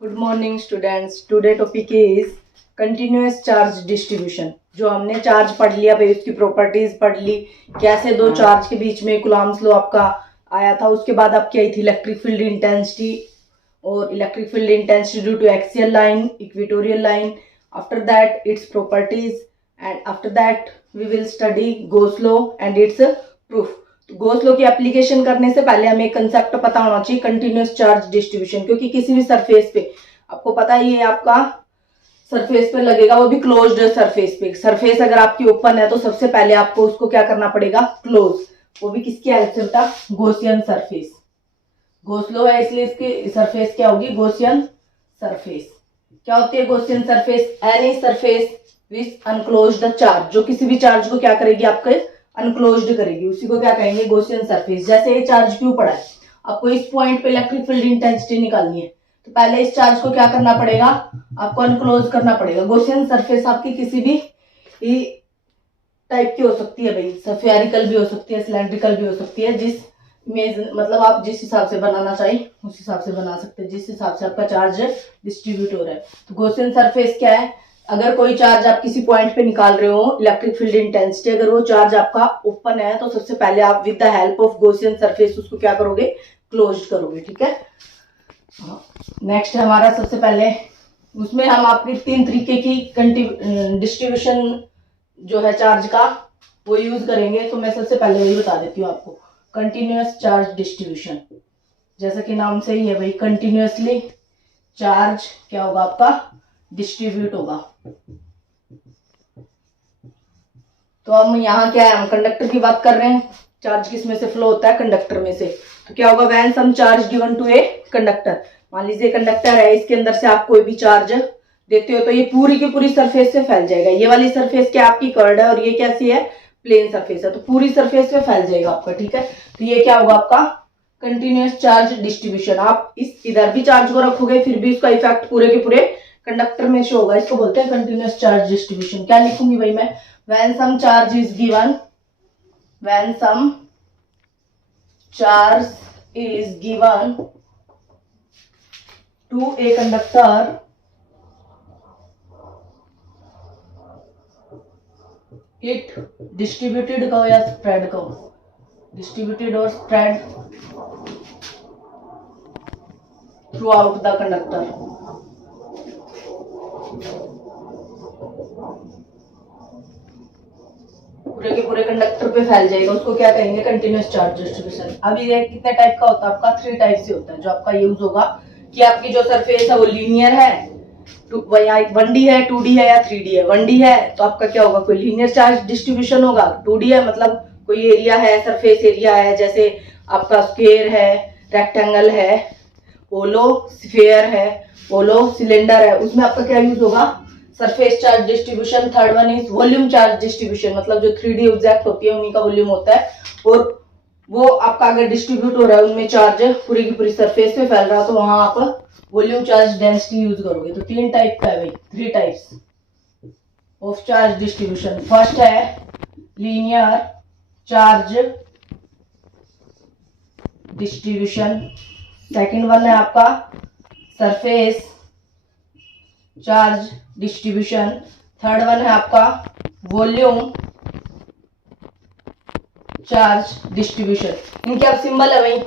Good morning students. Today topic is continuous charge distribution. जो हमने charge पढ़ लिया भाई, उसकी प्रॉपर्टीज पढ़ ली, कैसे दो चार्ज के बीच में कूलम्ब्स लॉ आपका आया था। उसके बाद आपकी आई थी इलेक्ट्रिक फील्ड इंटेंसिटी और electric field intensity due to axial line, equatorial line. After that its properties and after that we will study Gauss law and its proof. Gauss law की एप्लीकेशन करने से पहले हमें कंसेप्ट पता होना चाहिए continuous charge distribution, क्योंकि किसी भी सरफेस पे आपको पता ही है आपका सरफेस पे लगेगा, वो भी क्लोज्ड सरफेस पे। सरफेस अगर आपकी ओपन है तो सबसे पहले आपको उसको क्या करना पड़ेगा, क्लोज। वो भी किसकी हेल्प से होता, गॉसियन सरफेस। गॉस लॉ है इसलिए इसकी सरफेस क्या होगी, गॉसियन सरफेस। क्या होती है Gaussian surface? Any surface which अनक्लोज्ड charge, जो किसी भी चार्ज को क्या करेगी, आपके अनक्लोज्ड करेगी, उसी को क्या कहेंगे, गॉसियन सरफेस। जैसे ये चार्ज क्यों पड़ा है, आपको इस पॉइंट पे इलेक्ट्रिक फील्ड इंटेंसिटी निकालनी है, तो पहले इस चार्ज को क्या करना पड़ेगा, आपको अनक्लोज करना पड़ेगा। गॉसियन सरफेस आपकी किसी भी टाइप की हो सकती है भाई, स्फेरिकल भी हो सकती है, सिलेंड्रिकल भी हो सकती है। जिस मतलब आप जिस हिसाब से बनाना चाहिए उस हिसाब से बना सकते हैं, जिस हिसाब से आपका चार्ज डिस्ट्रीब्यूट हो रहा है। तो गॉसियन सरफेस क्या है, अगर कोई चार्ज आप किसी पॉइंट पे निकाल रहे हो इलेक्ट्रिक फील्ड इंटेंसिटी, अगर वो चार्ज आपका ओपन है तो सबसे पहले आप with the help of Gaussian surface उसको क्या करोगे, क्लोज्ड करोगे। ठीक है। नेक्स्ट हमारा सबसे पहले उसमें हम आपकी 3 तरीके की डिस्ट्रीब्यूशन जो है चार्ज का वो यूज करेंगे। तो मैं सबसे पहले वही बता देती हूँ आपको, कंटिन्यूअस चार्ज डिस्ट्रीब्यूशन। जैसा कि नाम से ही है भाई, कंटिन्यूअसली चार्ज क्या होगा, आपका डिस्ट्रीब्यूट होगा। तो हम यहाँ क्या है, हम कंडक्टर की बात कर रहे हैं। चार्ज किस में से फ्लो होता है, कंडक्टर में से। तो क्या होगा, when some charge given to a conductor. मान लीजिए कंडक्टर है, इसके अंदर से आप कोई भी चार्ज देते हो तो ये पूरी की पूरी सरफेस से फैल जाएगा। ये वाली सरफेस क्या आपकी कर्ड है और ये कैसी है, प्लेन सरफेस है, तो पूरी सरफेस पे फैल जाएगा आपका। ठीक है। तो ये क्या होगा आपका कंटिन्यूअस चार्ज डिस्ट्रीब्यूशन। आप इस इधर भी चार्ज को रखोगे फिर भी उसका इफेक्ट पूरे के पूरे कंडक्टर में शो होगा। इसको बोलते हैं कंटिन्यूअस चार्ज डिस्ट्रीब्यूशन। क्या लिखूंगी भाई मैं, when some charge is given, when some charge is given to a conductor, it distributed कहो या स्प्रेड कहो, डिस्ट्रीब्यूटेड और spread throughout the conductor. पूरे के पूरे कंडक्टर पे फैल जाएगा, उसको क्या कहेंगे, कंटिन्यूअस चार्ज डिस्ट्रीब्यूशन। अभी ये कितने टाइप का होता है आपका, 3 टाइप से होता है जो आपका यूज होगा। कि आपकी जो सरफेस है वो लीनियर है, 1D है, 2D है या 3D है। 1D है तो आपका क्या होगा, कोई लीनियर चार्ज डिस्ट्रीब्यूशन होगा। 2D है मतलब कोई एरिया है, सरफेस एरिया है, जैसे आपका स्क्वायर है, रेक्टेंगल है, पोलो स्फीयर है, पोलो सिलेंडर है, उसमें आपका क्या यूज होगा, surface charge distribution. Third one is volume charge distribution, मतलब जो 3D ऑब्जेक्ट होती है उन्हीं का वॉल्यूम होता है, और वो आपका अगर डिस्ट्रीब्यूट हो रहा है उनमें चार्ज पूरी की पूरी सरफेस पे फैल रहा है, तो वहां आप वॉल्यूम चार्ज डेंसिटी यूज करोगे। तो 3 टाइप का है भाई, 3 types of charge distribution. First है linear charge distribution, second one है आपका surface charge distribution, third one है आपका वॉल्यूम चार्ज डिस्ट्रीब्यूशन। इनके अब सिंबल है भाई,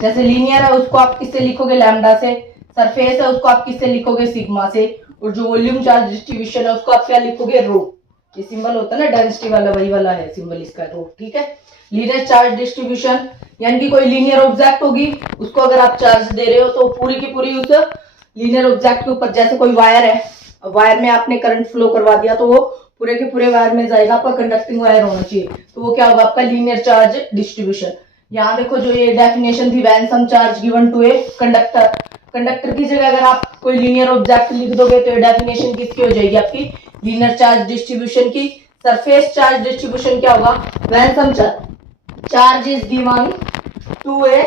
जैसे लीनियर है उसको आप किससे लिखोगे, लैम्डा से, सरफेस है उसको आप किससे लिखोगे, सिग्मा से, और जो वॉल्यूम चार्ज डिस्ट्रीब्यूशन है उसको आप क्या लिखोगे, रो। ये सिंबल होता है ना डेंसिटी वाला, वही वाला है सिंबल इसका, रो। ठीक है। लीनियर चार्ज डिस्ट्रीब्यूशन यानी कि कोई लीनियर ऑब्जेक्ट होगी, उसको अगर आप चार्ज दे रहे हो तो पूरी की पूरी उस लीनियर ऑब्जेक्ट के ऊपर, जैसे कोई वायर है, वायर में आपने करंट फ्लो करवा दिया तो वो पूरे के पूरे वायर में जाएगा, आपका कंडक्टिंग वायर होना चाहिए, तो वो क्या होगा आपका लीनियर चार्ज डिस्ट्रीब्यूशन। यहाँ देखो जो ये डेफिनेशन थी, when some charge given to a conductor, conductor की जगह अगर आप कोई लीनियर ऑब्जेक्ट लिख दोगे तो ये डेफिनेशन किसकी हो जाएगी, आपकी लीनियर चार्ज डिस्ट्रीब्यूशन की। सरफेस चार्ज डिस्ट्रीब्यूशन क्या होगा, when some charge is given to a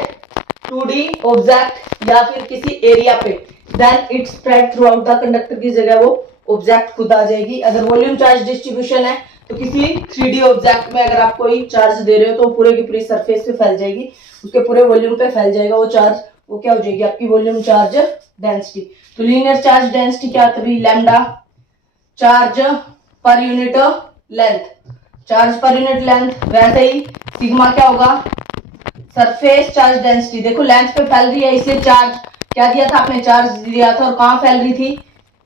2D object या फिर किसी एरिया पे, then it spread throughout the conductor की जगह वो ऑब्जेक्ट खुद आ जाएगी। अगर वॉल्यूम चार्ज डिस्ट्रीब्यूशन है तो किसी 3D ऑब्जेक्ट में अगर आप कोई चार्ज दे रहे हो तो पूरे की पूरी सरफेस पे फैल जाएगी, उसके पूरे वॉल्यूम पे फैल जाएगा वो चार्ज, वो क्या हो जाएगी आपकी वॉल्यूम चार्ज डेंसिटी। तो लीनियर चार्ज डेंसिटी क्या होता है, lambda charge per unit length, charge per unit length. वैसे ही सिग्मा क्या होगा, सरफेस चार्ज डेंसिटी। देखो लेंथ पे फैल रही है इसलिए चार्ज क्या दिया था आपने, चार्ज दिया था, और कहां फैल रही थी,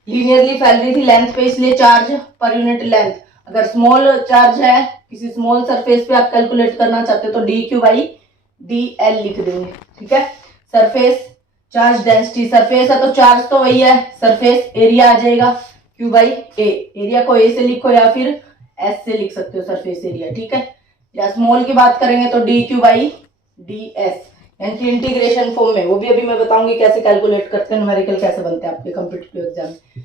लीनियरली फैल रही थी लेंथ पे, इसलिए चार्ज पर यूनिट लेंथ। अगर स्मॉल चार्ज है किसी स्मॉल सरफेस पे आप कैलकुलेट करना चाहते हो तो d q by D L लिख देंगे, ठीक है। सरफेस चार्ज डेंसिटी, सरफेस है तो चार्ज तो वही है, सरफेस एरिया आ जाएगा क्यू बाई ए, एरिया को ए से लिखो या फिर एस से लिख सकते हो सरफेस एरिया, ठीक है। या स्मॉल की बात करेंगे तो d q by D S, यानी इंटीग्रेशन फॉर्म में, वो भी अभी मैं बताऊंगी कैसे कैलकुलेट करते हैं, न्यूमेरिकल कैसे बनते हैं आपके कॉम्पिटिटिव एग्जाम में।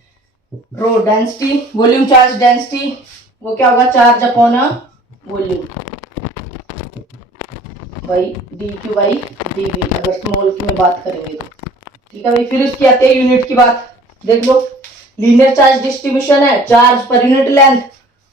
Rho density, volume charge density, वो क्या होगा, charge upon volume by d q by d v, अगर स्मॉल की में बात करेंगे तो, ठीक है भाई। फिर उसकी आते हैं यूनिट की बात, देख लो लीनियर चार्ज डिस्ट्रीब्यूशन है, चार्ज पर यूनिट लेंथ,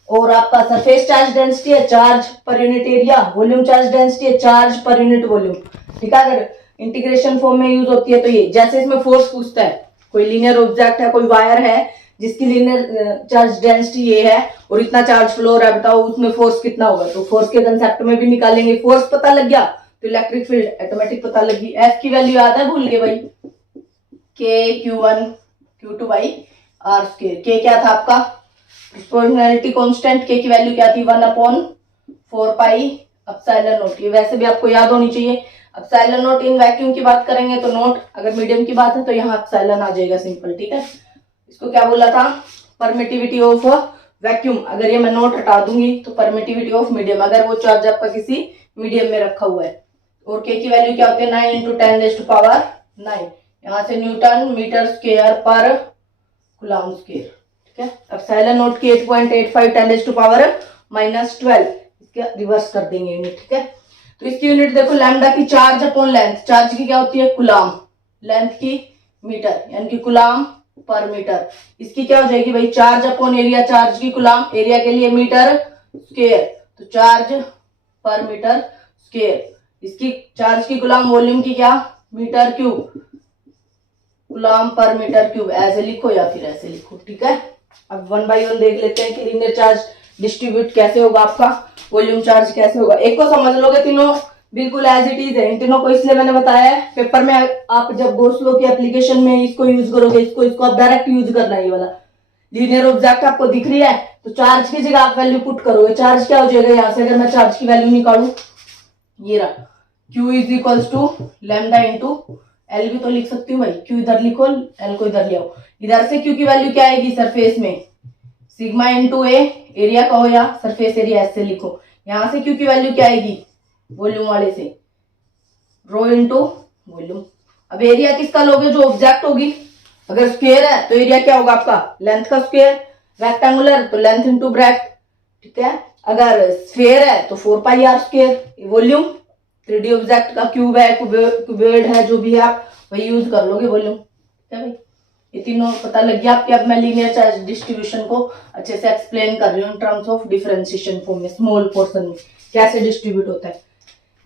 और आपका सरफेस चार्ज डेंसिटी है, charge per unit area, volume charge density है, चार्ज पर यूनिट वॉल्यूम, ठीक है। अगर इंटीग्रेशन फॉर्म में यूज होती है तो ये, जैसे इसमें फोर्स पूछता है, कोई लीनियर ऑब्जेक्ट है, कोई वायर है जिसकी लीनियर चार्ज डेंसिटी ये है और इतना चार्ज फ्लो है, बताओ उसमें फोर्स कितना होगा, तो फोर्स के कंसेप्ट में भी निकालेंगे। फोर्स पता लग गया तो इलेक्ट्रिक फील्ड ऑटोमेटिक पता लगी। एफ की वैल्यू याद है, भूल गए भाई, के Q1 Q2 by r square. के क्या था आपका, प्रोपोर्शनैलिटी कांस्टेंट, के की वैल्यू क्या थी 1/4 पाई एप्सिलॉन नॉट, ये वैसे भी आपको याद होनी चाहिए। एप्सिलॉन नॉट इन वैक्यूम की बात करेंगे तो नॉट, अगर मीडियम की बात है तो यहाँ एप्सिलॉन आ जाएगा सिंपल, ठीक है। इसको क्या बोला था, परमिटिविटी ऑफ वैक्यूम, अगर ये मैं नॉट हटा दूंगी तो परमिटिविटी ऑफ मीडियम, अगर वो चार्ज आपका किसी मीडियम में रखा हुआ है। और के की वैल्यू क्या होती है 9 × 10⁹ यहाँ से न्यूटन मीटर स्क्वायर पर कूलम्ब स्क्वायर, ठीक है। एप्सिलॉन नॉट की 8.85 10⁻12, इसका रिवर्स कर देंगे यूनिट, ठीक है। तो इसकी यूनिट देखो लैम्डा की चार्ज अपॉन लेंथ, चार्ज की क्या होती है कूलम्ब, लेंथ की मीटर, यानी कि कूलम्ब पर मीटर। इसकी क्या हो जाएगी भाई, चार्ज अपॉन एरिया, चार्ज की कूलम्ब, एरिया के लिए मीटर स्क्वायर, तो चार्ज पर मीटर स्क्वायर। इसकी चार्ज की कूलम्ब, वॉल्यूम की क्या मीटर क्यूब, कूलम्ब पर मीटर क्यूब, ऐसे लिखो या फिर ऐसे लिखो, ठीक है। अब 1 बाई 1 देख लेते हैं कि लीनियर चार्ज डिस्ट्रीब्यूट कैसे होगा आपका, वॉल्यूम चार्ज कैसे होगा। एक को समझ लोगे तीनों बिल्कुल एज इट इज है, इन तीनों को इसलिए मैंने बताया है, पेपर में आप जब गोस लॉ की एप्लीकेशन में इसको यूज करोगे, इसको आप डायरेक्ट यूज करना है। ये वाला लीनियर ऑब्जेक्ट आपको दिख रही है तो चार्ज की जगह आप वैल्यू पुट करोगे, चार्ज क्या हो जाएगा, यहाँ से अगर मैं चार्ज की वैल्यू निकालू, ये रहा Q is equals to lambda into l, भी तो लिख सकती हूँ भाई, Q इधर लिखो, एल को इधर ले आओ। इधर से Q की वैल्यू क्या आएगी सरफेस में, सिग्मा इंटू ए, एरिया कहो या सरफेस एरिया ऐसे लिखो। यहां से Q की वैल्यू क्या आएगी वॉल्यूम वाले से, रो इंटू वॉल्यूम। अब एरिया किसका लोगे, जो ऑब्जेक्ट होगी, अगर स्क्वायर है तो एरिया क्या होगा आपका लेंथ का स्क्वायर, रेक्टेंगुलर तो लेंथ इंटू ब्रेथ, ठीक है। अगर स्फीयर है तो 4 pi r square. Volume 3D object का क्यूब है, क्यूबॉइड है, जो भी है आप वही यूज कर लोगे वॉल्यूम, ठीक है भाई। ये तीनों पता लग गया आपके। अब मैं लीनियर चार्ज डिस्ट्रीब्यूशन को अच्छे से एक्सप्लेन कर रही हूँ इन टर्म्स ऑफ डिफरेंशिएशन फॉर्म में, स्मॉल पोर्शन में कैसे डिस्ट्रीब्यूट होता है।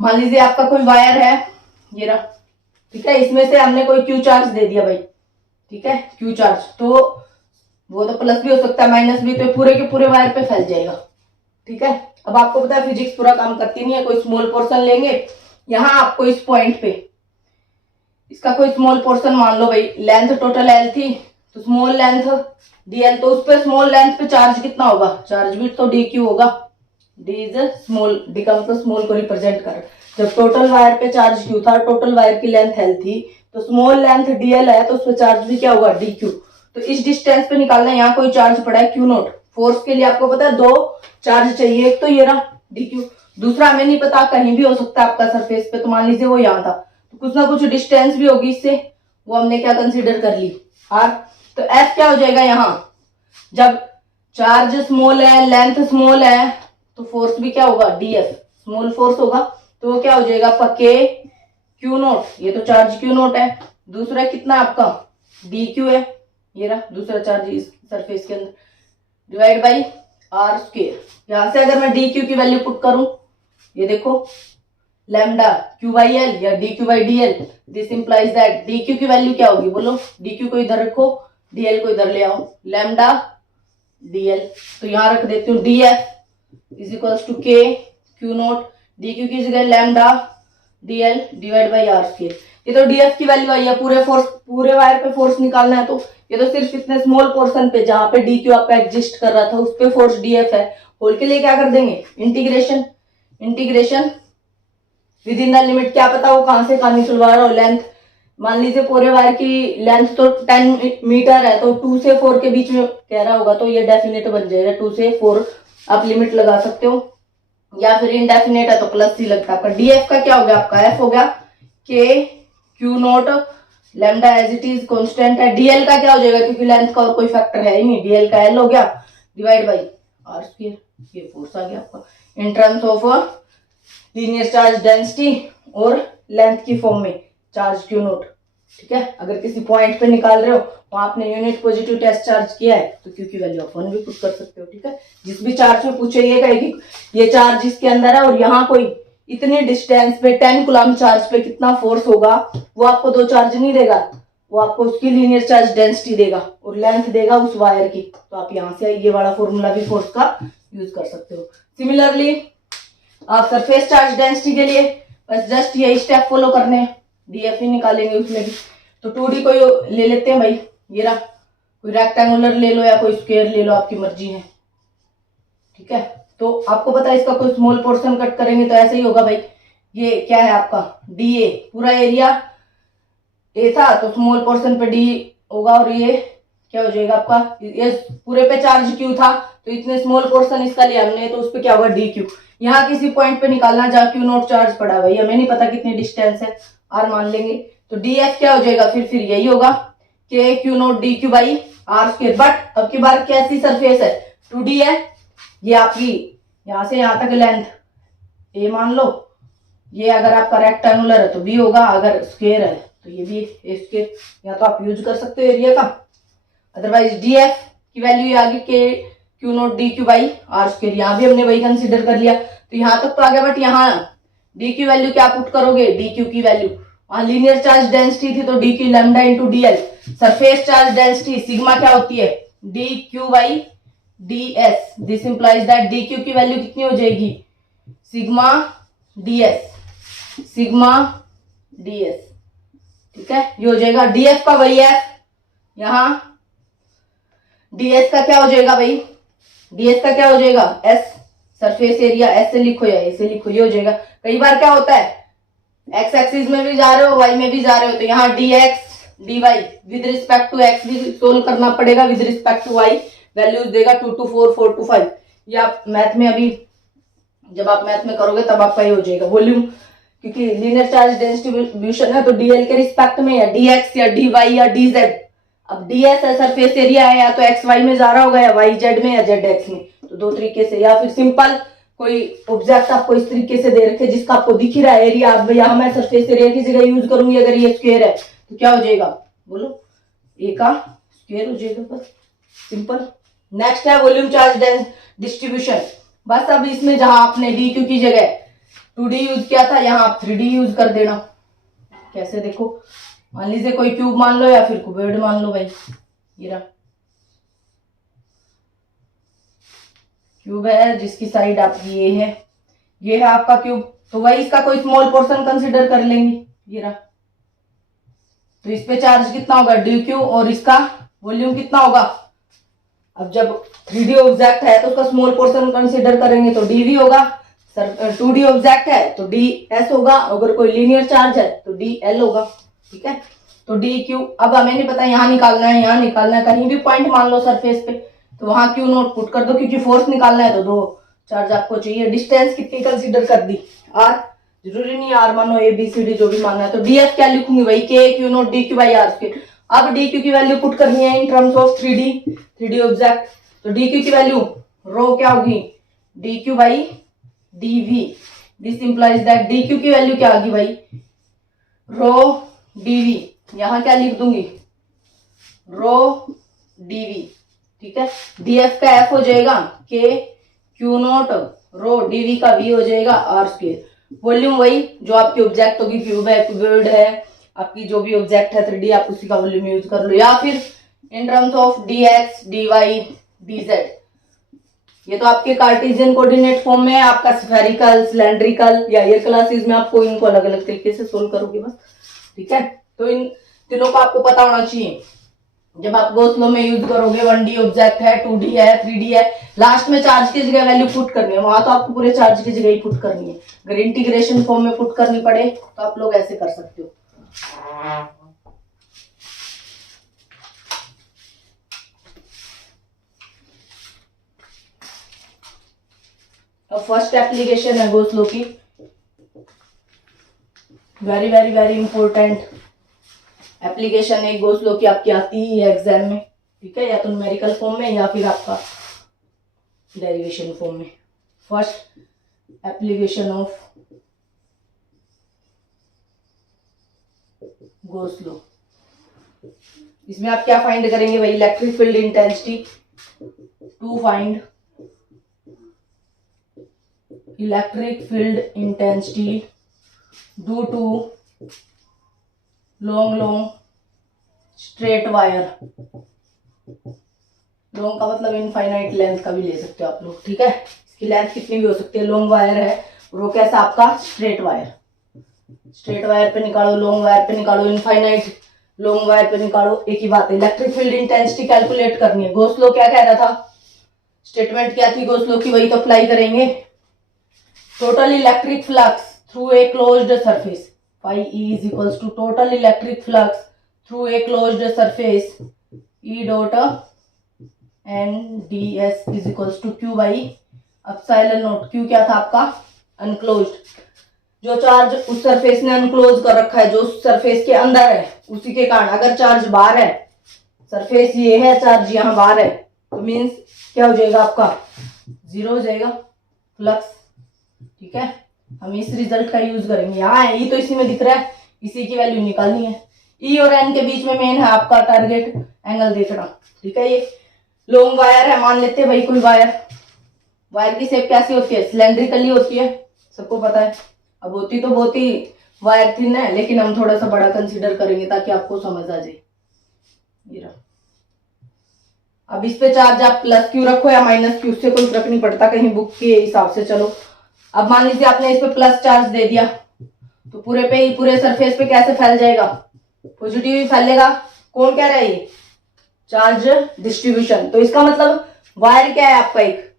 मान लीजिए आपका कोई वायर है, ये रहा, ठीक है, इसमें से हमने कोई क्यू चार्ज दे दिया भाई, ठीक है, क्यू चार्ज, तो वो तो प्लस भी हो सकता है माइनस भी, तो पूरे के पूरे वायर पे फैल जाएगा, ठीक है। अब आपको पता है फिजिक्स पूरा काम करती नहीं है, कोई स्मॉल पोर्शन लेंगे, यहां आपको इस पॉइंट पे इसका कोई स्मॉल पोर्शन मान लो भाई, लेंथ टोटल एल थी तो स्मॉल लेंथ डीएल, तो उस पे स्मॉल लेंथ पे चार्ज कितना होगा, चार्ज भी तो डी क्यू होगा, डी इज स्मॉल, डी का मतलब स्मॉल को रिप्रेजेंट कर। जब टोटल वायर पे चार्ज क्यू था, टोटल वायर की लेंथ एल थी, तो स्मॉल लेंथ डीएल है तो उस पर चार्ज भी क्या होगा डी क्यू। तो इस डिस्टेंस पे निकालना है, यहाँ कोई चार्ज पड़ा है क्यू नॉट, फोर्स के लिए आपको पता है 2 चार्ज चाहिए, एक तो ये रहा डी क्यू, दूसरा हमें नहीं पता कहीं भी हो सकता है आपका सरफेस पे, तो मान लीजिए वो यहाँ था, तो कुछ ना कुछ डिस्टेंस भी होगी इससे, वो हमने क्या कंसीडर कर ली आर। तो एफ क्या हो जाएगा, यहाँ जब चार्ज स्मॉल है, लेंथ स्मॉल है, तो फोर्स भी क्या होगा डीएफ, स्मॉल फोर्स होगा, तो वो क्या हो जाएगा आपका के क्यू नॉट, ये तो चार्ज क्यू नॉट है, दूसरा कितना आपका डी क्यू है, ये रहा दूसरा चार्ज इस सरफेस के अंदर, डिवाइड बाई आर स्क्वायर। यहां से अगर मैं डी क्यू की वैल्यू पुट करूं, ये देखो लैम्डा क्यू बाई एल या D q by D L. This implies that d q की वैल्यू क्या होगी, बोलो। डी क्यू को इधर रखो, डी एल को इधर ले आओ, लैम्डा डी एल। तो यहां रख देती हूँ d f is equals to k q not d q की जगह lambda d l divide by r square. ये तो डी एफ की वैल्यू आई है, पूरे वायर पे फोर्स निकालना है, तो ये तो सिर्फ इतने स्मॉल पोर्शन पे जहां पे डी क्यू आपका एग्जिस्ट कर रहा था उस पे फोर्स डी एफ है। होल के लिए क्या कर देंगे, integration with in the limit. क्या पता वो कहां से कहां निकलवा रहा हो, लेंथ मान लीजिए पूरे वायर की लेंथ तो 10 मीटर है, तो 2 से 4 के बीच में कह रहा होगा, तो ये डेफिनेट बन जाएगा 2 से 4। आप लिमिट लगा सकते हो, या फिर इनडेफिनेट है तो प्लस सी लगता है आपका। डीएफ का क्या हो गया आपका, एफ हो गया k q not lambda as it is constant है। डीएल का क्या हो जाएगा, क्योंकि लेंथ का और कोई फैक्टर है ही नहीं, डीएल का एल हो गया डिवाइड बाई आर स्क्वायर। ये फोर्स आ गया आपका इन terms of linear charge density और लेंथ की फॉर्म में चार्ज क्यू नोट। ठीक है, अगर किसी पॉइंट पे निकाल रहे हो वहां आपने यूनिट पॉजिटिव टेस्ट चार्ज किया है तो क्यू की वैल्यू आप 1 भी पुट कर सकते हो। ठीक है, जिस भी चार्ज में पूछे ये कहे कि ये चार्ज इसके अंदर है और यहाँ कोई इतने डिस्टेंस पे 10 कूलम चार्ज पे कितना फोर्स होगा, वो आपको दो चार्ज नहीं देगा, वो आपको उसकी लीनियर चार्ज डेंसिटी देगा और लेंथ देगा उस वायर की। तो आप यहाँ से ये वाला फॉर्मूला भी फोर्स का यूज कर सकते हो। सिमिलरली आप सरफेस चार्ज डेंसिटी के लिए बस जस्ट यही स्टेप फॉलो करने हैं, डीएफ ही निकालेंगे उसमें भी। तो 2D को ले लेते हैं भाई, ये रहा, कोई रेक्टेंगुलर ले लो या कोई स्क्वायर ले लो, आपकी मर्जी है। ठीक है, तो आपको पता है इसका कोई स्मॉल पोर्शन कट करेंगे तो ऐसे ही होगा भाई। ये क्या है आपका डी ए, पूरा एरिया ए था तो स्मॉल पोर्शन पे डी होगा, और ये क्या हो जाएगा आपका, ये पूरे पे चार्ज क्यू था तो इतने स्मॉल पोर्शन इसका लिया हमने, तो उस पे क्या होगा डी क्यू। यहाँ किसी पॉइंट पे निकालना जहाँ क्यू नोट चार्ज पड़ा भाई, हमें नहीं पता कितनी डिस्टेंस है, आर मान लेंगे। तो डी एफ क्या हो जाएगा, फिर यही होगा k q not d q by r square. But अब की बार कैसी सरफेस है, 2D है, ये आपकी यहां से यहां तक लेंथ ए मान लो, ये अगर आपका रेक्टेंगुलर है तो बी होगा, अगर स्क्वायर है तो ये भी ए स्क्वायर। या तो आप यूज कर सकते हो एरिया का, अदरवाइज डी एफ की वैल्यू ये आगे k q not d q by r square, यहाँ भी हमने वही कंसिडर कर लिया। तो यहाँ तक तो आ गया, बट यहाँ डी की वैल्यू क्या पुट करोगे, डी क्यू की वैल्यू। वहां लीनियर चार्ज डेंसिटी थी तो d Q lambda into D L. Surface charge density sigma क्या होती है, D q by D S. This implies that d q की वैल्यू कितनी हो जाएगी, sigma D S, sigma D S. ठीक है, ये हो जाएगा डीएफ का वही है, यहां डीएस का क्या हो जाएगा भाई, डीएस का क्या हो जाएगा एस, सरफेस एरिया एस से लिखो या ए से लिखो, ये हो जाएगा। कई बार क्या होता है एक्स एक्सिस में भी जा रहे हो वाई में भी जा रहे हो, तो यहाँ d x d y with respect to x भी सोल्व करना पड़ेगा, with respect to y values देगा 2 to 4 4 to 5। ये आप मैथ में अभी जब आप मैथ में करोगे तब आपका ये हो जाएगा वॉल्यूम, क्योंकि लीनियर चार्ज डिस्ट्रीब्यूशन है तो डीएल के रिस्पेक्ट में या डीएक्स या डी वाई या डी जेड। अब डीएस है सरफेस एरिया है, या तो एक्स वाई में जा रहा होगा या वाई जेड में या जेड एक्स में, तो दो तरीके से। या फिर सिंपल कोई ऑब्जेक्ट आपको इस तरीके से दे रखे जिसका आपको दिख रहा है एरिया, अब यहाँ मैं सरफेस एरिया की जगह यूज करूंगी, अगर ये स्क्वायर है तो क्या हो जाएगा बोलो, ए का स्क्वायर हो जाएगा, बस सिंपल। नेक्स्ट है वॉल्यूम चार्ज डिस्ट्रीब्यूशन। बस अब इसमें जहां आपने डी क्यू की जगह 2D यूज किया था, यहाँ आप 3D यूज कर देना। कैसे देखो, मान लीजिए कोई क्यूब मान लो या फिर क्यूबॉइड मान लो भाई, ये रहा क्यूब है जिसकी साइड आपकी ये है आपका क्यूब, तो वही इसका कोई स्मॉल पोर्शन कंसिडर कर लेंगे, ये रहा। तो इस पे चार्ज कितना होगा डी क्यू, और इसका वॉल्यूम कितना होगा। अब जब 3D ऑब्जेक्ट है तो उसका स्मॉल पोर्शन कंसिडर करेंगे तो डीवी होगा, 2D ऑब्जेक्ट है तो डी एस होगा, अगर कोई लीनियर चार्ज है तो डी एल होगा। ठीक है, तो डी क्यू अब हमें नहीं पता यहाँ निकालना है यहाँ निकालना है, कहीं भी पॉइंट मान लो सरफेस पे, तो वहां क्यू नोट पुट कर दो, क्योंकि फोर्स निकालना है तो दो चार्ज आपको चाहिए। डिस्टेंस कितनी कंसिडर कर दी, आर, जरूरी नहीं आर मानो, ए बी सी डी जो भी मानना है। तो डी एफ क्या लिखूंगी भाई, k q not d q by r square. अब डी क्यू की वैल्यू पुट करनी है in terms of 3D object, तो डी क्यू की वैल्यू रो क्या होगी, d q by d v. This implies that d q की value क्या होगी भाई, रो डी वी। यहां क्या लिख दूंगी, रो डी वी। ठीक है, डी एफ का एफ हो जाएगा k q not rho d v का वी हो जाएगा आर स्क्वायर। वॉल्यूम वही जो आपकी ऑब्जेक्ट होगी, क्यूब है, क्यूबॉइड है, आपकी जो भी ऑब्जेक्ट है 3D, आप उसी का वॉल्यूम यूज कर लो। या फिर इन terms of dx, dy, dz, ये तो आपके कार्टेशियन कोऑर्डिनेट फॉर्म में है, आपका स्फेरिकल, सिलेंड्रिकल, या ईयर क्लासेस में आपको इनको अलग अलग तरीके से सोल्व करोगे बस। ठीक है, तो इन तीनों को आपको पता होना चाहिए। जब आप गॉस लॉ में यूज करोगे, 1D ऑब्जेक्ट है, 2D है, 3D है, लास्ट में चार्ज की जगह वैल्यू पुट करनी है, वहां तो आपको पूरे चार्ज की जगह ही पुट करनी है। अगर इंटीग्रेशन फॉर्म में पुट करनी पड़े तो आप लोग ऐसे कर सकते हो। अब फर्स्ट एप्लीकेशन है गॉस लॉ की, very very very important application है गॉस लॉ की, आपकी आती ही है एग्जाम में। ठीक है, या तो न्यूमेरिकल फॉर्म में या फिर आपका डेरिवेशन फॉर्म में। First application of Gauss law, इसमें आप क्या फाइंड करेंगे भाई? Electric field intensity to find electric field intensity due to long long straight wire. Long का मतलब इनफाइनाइट लेंथ का भी ले सकते हो आप लोग। ठीक है, इसकी लेंथ कितनी भी हो सकती है। लॉन्ग वायर है और वो कैसा आपका स्ट्रेट वायर, स्ट्रेट वायर पे निकालो, लॉन्ग वायर पे निकालो, इनफाइनाइट लॉन्ग वायर पे निकालो, एक ही बात है। इलेक्ट्रिक फील्ड इंटेंसिटी कैलकुलेट करनी है। गॉस लॉ क्या कह रहा था? स्टेटमेंट क्या थी गॉस लॉ की? वही तो अप्लाई करेंगे। Total electric flux through a closed surface, phi E is equals to total electric flux through a closed surface E dot n ds is equals to q by epsilon naught। q क्या था आपका? अनक्लोज्ड, जो charge उस surface ने unclose कर रखा है, जो उस सरफेस के अंदर है, उसी के कारण। अगर चार्ज बाहर है, सरफेस ये है, चार्ज यहाँ बाहर है, तो मीन्स क्या हो जाएगा आपका? जीरो हो जाएगा फ्लक्स। ठीक है, हम इस रिजल्ट का यूज करेंगे। यहाँ है ई तो इसी में दिख रहा है, इसी की वैल्यू निकालनी है। ई और एन के बीच में मेन है आपका टारगेट एंगल देखना। ठीक है, ये लॉन्ग वायर है, मान लेते हैं भाई कोई वायर। वायर की शेप कैसी होती है? सिलेंड्रिकली होती है, सबको पता है। अब होती तो बहुत ही वायर थिन है, लेकिन हम थोड़ा सा बड़ा कंसीडर करेंगे ताकि आपको समझ आ जाए। ये रहा। अब इस पे चार्ज आप प्लस क्यू रखो या माइनस क्यू, उससे कोई फर्क नहीं पड़ता, कहीं बुक के हिसाब से चलो। अब मान लीजिए आपने इस पे प्लस चार्ज दे दिया, तो पूरे सरफेस पे कैसे फैल जाएगा? पॉजिटिव ही फैलेगा। कौन कह रहा है ये? Charge distribution. तो इसका मतलब वायर क्या है आपका? एक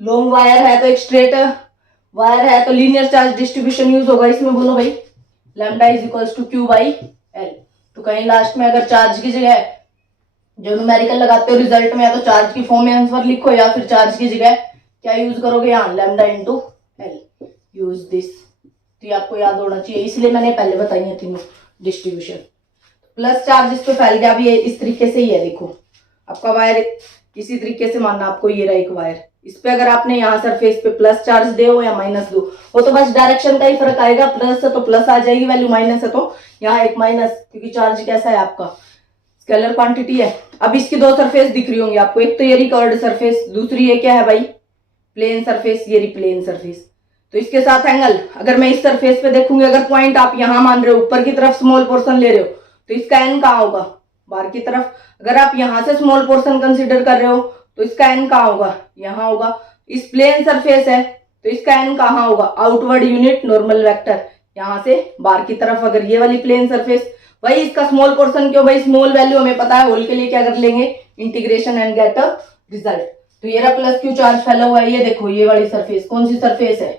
लॉन्ग वायर है तो एक स्ट्रेट वायर है, तो लीनियर चार्ज डिस्ट्रीब्यूशन यूज होगा इसमें। बोलो भाई, lambda is equals to q by l. तो कहीं लास्ट में अगर चार्ज की जगह जो न्यूमेरिकल लगाते हो रिजल्ट में, या तो चार्ज की फॉर्म में आंसर लिखो, या फिर चार्ज की जगह क्या यूज करोगे? यहाँ lambda into L, use this. तो ये आपको याद होना चाहिए, इसलिए मैंने पहले बताई है तीनों डिस्ट्रीब्यूशन। प्लस चार्ज इस पे फैल गया। अभी ये इस तरीके से ही है, देखो आपका वायर इसी तरीके से मानना आपको। ये रहा एक वायर, इस पे अगर आपने यहाँ सरफेस पे प्लस चार्ज दे हो या माइनस दो, वो तो बस डायरेक्शन का ही फर्क आएगा। प्लस है तो प्लस आ जाएगी वैल्यू, माइनस है तो यहाँ एक माइनस, क्योंकि चार्ज कैसा है आपका? स्केलर क्वांटिटी है। अब इसकी दो सरफेस दिख रही होंगी आपको, एक तो ये रिकर्व्ड सरफेस, दूसरी ये क्या है भाई? Plane surface. ये प्लेन सरफेस, तो इसके साथ एंगल, अगर मैं इस सरफेस पे देखूंगी, अगर पॉइंट आप यहां मान रहे हो, ऊपर की तरफ स्मॉल पोर्शन ले रहे हो, तो इसका एन कहाँ होगा? बाहर की तरफ। अगर आप यहां से स्मॉल पोर्शन कंसीडर कर रहे हो, तो इसका एन कहाँ होगा? यहाँ होगा। इस प्लेन सरफेस है तो इसका एन कहाँ होगा? आउटवर्ड यूनिट नॉर्मल वेक्टर, यहां से बाहर की तरफ। अगर ये वाली प्लेन सरफेस, भाई इसका स्मॉल पोर्शन क्यों? भाई स्मॉल वैल्यू हमें पता है, होल के लिए क्या कर लेंगे? Integration and get a result. तो ये रहा प्लस क्यू चार्ज फैला हुआ है। ये देखो ये वाली सरफेस, कौन सी सरफेस है?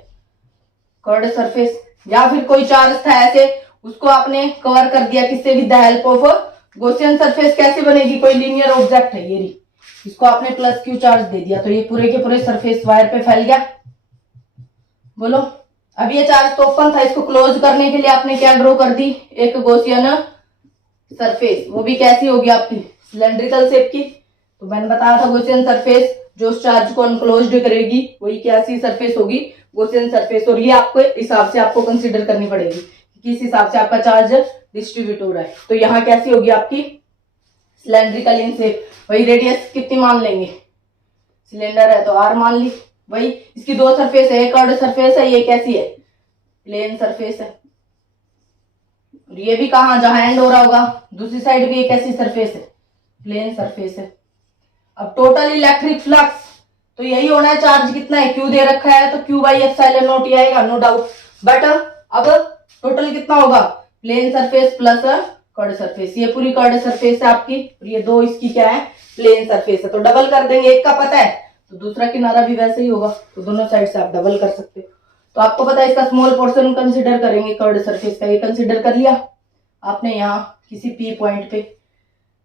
Curved surface. या फिर कोई चार्ज था ऐसे, उसको आपने कवर कर दिया किससे? With the help of Gaussian surface. कैसे बनेगी? कोई लीनियर ऑब्जेक्ट है ये रही, इसको आपने प्लस क्यू चार्ज दे दिया, तो ये पूरे के पूरे सरफेस वायर पे फैल गया। बोलो, अब ये चार्ज तो ओपन था, इसको क्लोज करने के लिए आपने क्या ड्रॉ कर दी? एक गॉसियन सरफेस। वो भी कैसी होगी आपकी? सिलेंड्रिकल शेप की। तो मैंने बताया था गॉसियन सरफेस जो उस चार्ज को अनक्लोज्ड करेगी, वही कैसी सरफेस होगी? Gaussian surface. और ये आपको हिसाब से आपको कंसीडर करनी पड़ेगी, किस हिसाब से आपका चार्ज डिस्ट्रीब्यूट हो रहा है। तो यहाँ कैसी होगी आपकी? Cylindrical in shape. वही रेडियस कितनी मान लेंगे? सिलेंडर है तो आर मान ली। वही इसकी दो सरफेस है, एक कर्व्ड सरफेस है, ये कैसी है? प्लेन सरफेस है। और ये भी कहाँ, जहां एंड हो रहा होगा, दूसरी साइड भी एक ऐसी सरफेस है, प्लेन सरफेस है। अब टोटल इलेक्ट्रिक फ्लक्स तो यही होना है, चार्ज कितना है, क्यू दे रखा है तो क्यू बाई एप्सिलॉन नॉट ही आएगा, नो डाउट। बट अब टोटल कितना होगा, plane surface plus curved surface, ये पूरी कर्ड सरफेस है आपकी, और ये दो इसकी क्या है, प्लेन सरफेस है। तो डबल कर देंगे, एक का पता है तो दूसरा किनारा भी वैसे ही होगा, तो दोनों साइड से आप डबल कर सकते हो। तो आपको पता है इसका स्मॉल पोर्शन कंसिडर करेंगे कर्ड सरफेस का, ये कंसिडर कर लिया आपने यहाँ किसी पी पॉइंट पे।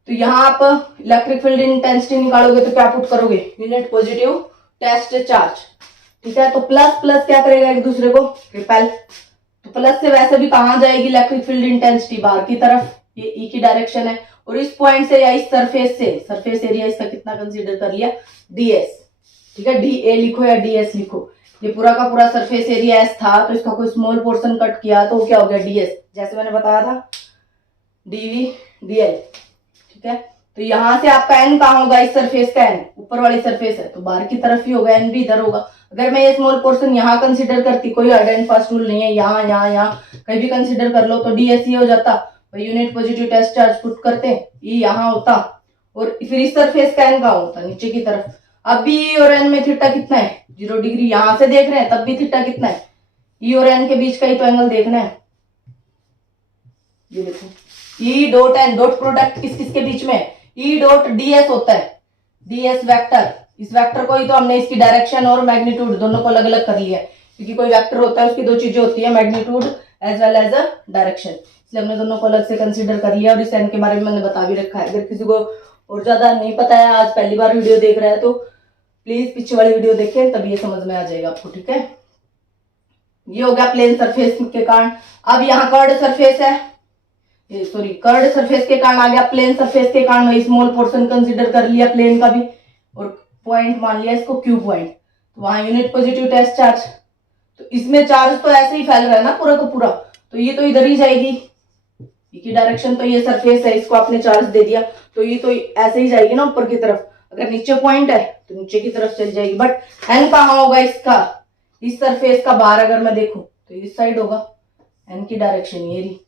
तो यहाँ आप इलेक्ट्रिक फील्ड इंटेंसिटी निकालोगे तो क्या पुट करोगे, यूनिट पॉजिटिव टेस्ट चार्ज, ठीक है। तो प्लस प्लस क्या करेगा, एक दूसरे को रिपेल। तो प्लस से वैसे भी कहाँ जाएगी इलेक्ट्रिक फील्ड इंटेंसिटी, बाहर की तरफ, ये ई की डायरेक्शन है। और इस पॉइंट से या इस सरफेस से, सरफेस एरिया इसका कितना कंसीडर कर लिया, ds, ठीक है। डी लिखो या ds लिखो, ये पूरा का पूरा सरफेस एरिया एस था, तो इसका कोई स्मॉल पोर्शन कट किया तो क्या हो गया ds, जैसे मैंने बताया था dv dl, ठीक है। तो यहां से आपका एन कहाँ होगा, इस सरफेस का एन, ऊपर वाली सरफेस है तो बाहर की तरफ ही होगा, एन भी इधर होगा। अगर मैं ये स्मॉल पोर्शन यहाँ कंसीडर करती, कोई हार्ड एंड फास्ट रूल नहीं है, यहाँ यहाँ यहाँ कहीं भी कंसीडर कर लो, तो ds ये हो जाता, unit positive test charge put करते, ये यहाँ होता, और फिर इस सरफेस का एन कहाँ होता, नीचे की तरफ। अब भी ई और एन में थीटा कितना है, 0 डिग्री, यहां से देख रहे हैं तब भी थीटा कितना है, ई और एन के बीच का ही तो एंगल देखना है। ये देखो e dot n, dot product किस किस के बीच में, ई डॉट ds होता है, ds वेक्टर, इस वेक्टर को ही तो हमने इसकी डायरेक्शन और मैग्नीट्यूड दोनों को अलग अलग कर लिया है, क्योंकि कोई वेक्टर होता है उसकी दो चीजें होती है, magnitude as well as a direction, इसलिए हमने दोनों को अलग से कंसीडर कर लिया। और इस एन के बारे में मैंने बता भी रखा है, अगर किसी को और ज्यादा नहीं पता है, आज पहली बार वीडियो देख रहा है, तो प्लीज पीछे वाली वीडियो देखें, तब ये समझ में आ जाएगा आपको, ठीक है। ये हो गया प्लेन सरफेस के कारण। अब यहाँ कर्ड सरफेस है, सॉरी कर्ड सरफेस के कारण आ गया, प्लेन सरफेस के कारण वही स्मॉल पोर्शन कंसीडर कर लिया प्लेन का भी, और पॉइंट मान लिया इसको क्यू पॉइंट, तो वहां यूनिट पॉजिटिव टेस्ट चार्ज। तो इसमें चार्ज तो ऐसे ही फैल रहा है ना पूरा का पूरा, तो ये तो इधर ही जाएगी, की डायरेक्शन तो ये सरफेस है, इसको आपने चार्ज दे दिया तो ये तो ऐसे ही जाएगी ना ऊपर की तरफ, अगर नीचे पॉइंट है तो नीचे की तरफ चली जाएगी। बट एन कहाँ होगा इसका, इस सरफेस का बाहर अगर मैं देखूं तो इस साइड होगा, एन की डायरेक्शन ये रही,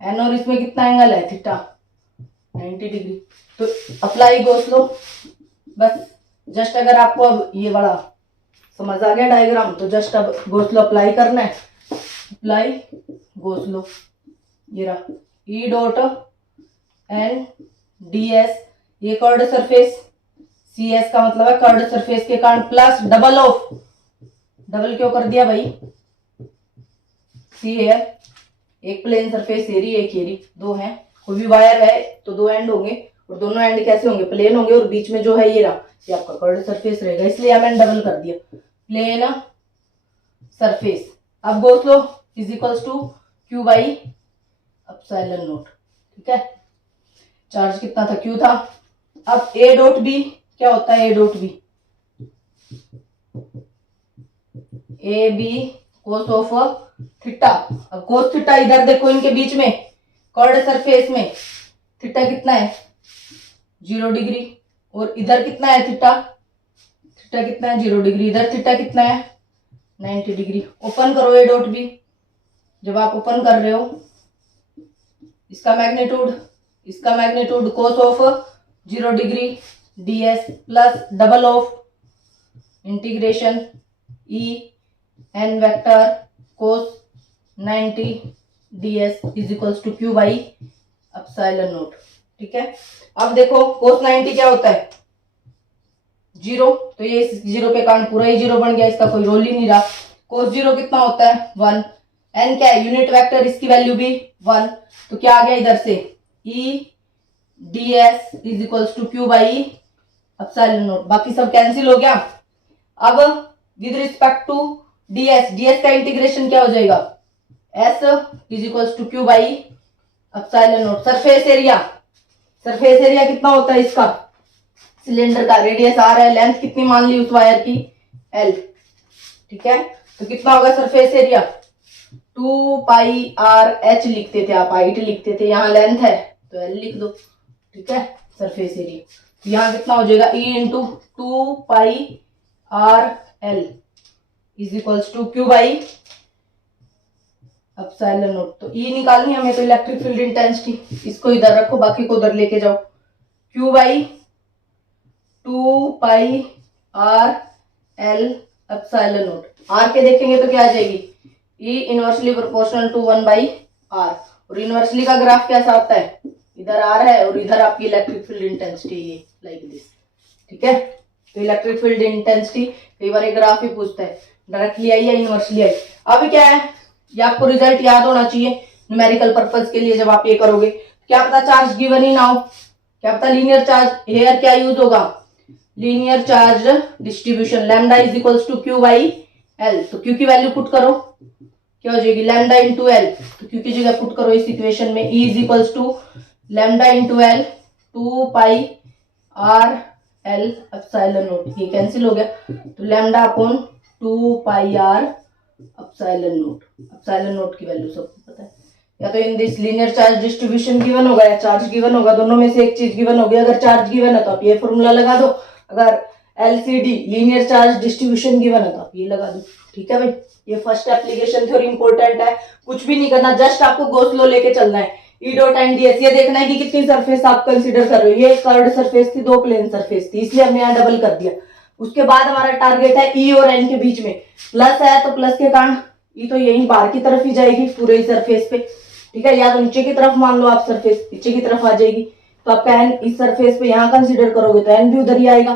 एन और इसमें कितना एंगल है, थीटा 90 डिग्री। तो अप्लाई गोस लो, बस जस्ट अगर आपको अब ये बड़ा समझ आ गया डायग्राम, तो जस्ट अब गोस लो अप्लाई करना है, अप्लाई गोस लो, ये रहा ई डॉट एन ds, ये कर्ड सरफेस, cs का मतलब है कर्ड सरफेस के कारण, प्लस डबल ऑफ, डबल क्यों कर दिया भाई, सी है, एक प्लेन सरफेस एरी, एक एरी, दो हैं, कोई भी वायर है तो दो एंड होंगे, और दोनों एंड कैसे होंगे, प्लेन होंगे, और बीच में जो है ये रहा, ये आपका कर्ड सरफेस रहेगा, इसलिए मैंने डबल कर दिया, प्लेन सरफेस। अब Gauss law is equals to q by epsilon not, ठीक है। चार्ज कितना था, क्यू था। अब ए डॉट बी क्या होता है, a dot b, a b cos of theta. अब कोस थीटा इधर देखो, इनके बीच में कर्ड सरफेस में थीटा कितना है, 0 डिग्री, और इधर कितना है थीटा, थीटा कितना है 0 डिग्री, इधर थीटा कितना है 90 डिग्री। ओपन करो ए डॉट बी, जब आप ओपन कर रहे हो, इसका magnitude cos of 0 degree ds plus double of integration e n vector cos 90 ds is equals to q by epsilon not, ठीक है। अब देखो कोस 90 क्या होता है, 0, तो ये 0 के कारण पूरा ही 0 बन गया, इसका कोई रोल ही नहीं रहा। कोस 0 कितना होता है 1, एन क्या है यूनिट वेक्टर, इसकी वैल्यू भी 1, तो क्या आ गया इधर से e ds is equals to q by epsilon not, बाकी सब कैंसिल हो गया। अब विद रिस्पेक्ट टू ds का इंटीग्रेशन क्या हो जाएगा, s is equals to q by epsilon not. Surface area कितना होता है इसका, सिलेंडर का रेडियस r है, लेंथ कितनी मान ली उस वायर की l, ठीक है। तो कितना होगा surface area, 2 pi r h लिखते थे आप, हाइट लिखते थे, यहाँ लेंथ है तो l लिख दो, ठीक है। सरफेस एरिया तो यहाँ कितना हो जाएगा, E into 2 pi r l is equals to q by epsilon not. तो ई निकालनी है हमें, तो इलेक्ट्रिक फील्ड इंटेंसिटी इसको इधर रखो, बाकी को उधर लेके जाओ। Q by 2 pi r l epsilon naught. R के देखेंगे तो क्या आ जाएगी, E inversely proportional to 1 by r. और इनवर्सली का ग्राफ कैसा आता है, इधर आर है और इधर आपकी इलेक्ट्रिक फील्ड इंटेंसिटी ये लाइक दिस। ठीक है, तो इलेक्ट्रिक फील्ड इंटेंसिटी कई बार एक ग्राफ ही पूछता है, डायरेक्टली आई या इनवर्सली आई। अब क्या है, ये आपको रिजल्ट याद होना चाहिए न्यूमेरिकल पर्पस के लिए। जब आप ये करोगे क्या पता चार्ज गिवन ही ना हो, क्या पता लीनियर चार्ज, हेयर क्या यूज होगा, linear charge distribution, lambda is equals to q by l. तो क्यू की वैल्यू पुट करो, क्या हो जाएगी लैम्डा इंटू एल। तो क्यू की जगह पुट करो इस इक्वेशन में, e is equals to lambda into l 2 pi r l epsilon not. ये कैंसिल हो गया, तो lambda upon 2 pi r epsilon not. Epsilon not की वैल्यू सबको पता है, या तो in this linear charge distribution given होगा या चार्ज गिवन होगा, दोनों में से एक चीज गिवन होगी। अगर चार्ज गिवन है तो आप ये फॉर्मूला लगा दो, अगर LCD linear charge distribution given है तो आप ये लगा दो। ठीक है भाई, ये फर्स्ट एप्लीकेशन थ्योरी इंपॉर्टेंट है, कुछ भी नहीं करना, जस्ट आपको गॉस लॉ लेके चलना है। ई डॉट एंड डीएस ये देखना है कि कितनी सरफेस आप कंसीडर कर रहे हो। ये कर्व्ड सरफेस थी, 2 प्लेन सरफेस थी, इसलिए हमने यहाँ डबल कर दिया। उसके बाद हमारा टारगेट है ई और एन के बीच में, प्लस है तो प्लस के कारण ई तो यही बाहर की तरफ ही जाएगी पूरे ही सरफेस पे। ठीक है, या तो नीचे की तरफ मान लो आप, सरफेस नीचे की तरफ आ जाएगी, तो आपका एन इस सरफेस पे यहाँ कंसीडर करोगे तो एन भी उधर ही आएगा।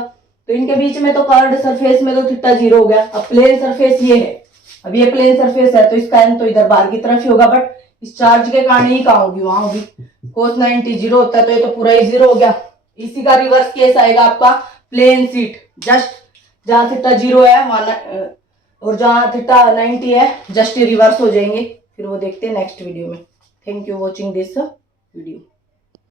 तो इनके बीच में तो कर्व्ड सरफेस में तो थीटा 0 हो गया। अब प्लेन सरफेस ये है, अब ये प्लेन सरफेस है तो इसका एन तो इधर बाहर की तरफ ही होगा, बट इस चार्ज के कारण ही कहाँ होगी, वहां होगी। कोस 90 0 होता है तो ये तो पूरा ही 0 हो गया। इसी का रिवर्स केस आएगा आपका प्लेन सीट, जस्ट जहां थीटा 0 है वहां, और जहां थीटा 90 है जस्ट ये रिवर्स हो जाएंगे। फिर वो देखते हैं नेक्स्ट वीडियो में। Thank you watching this video.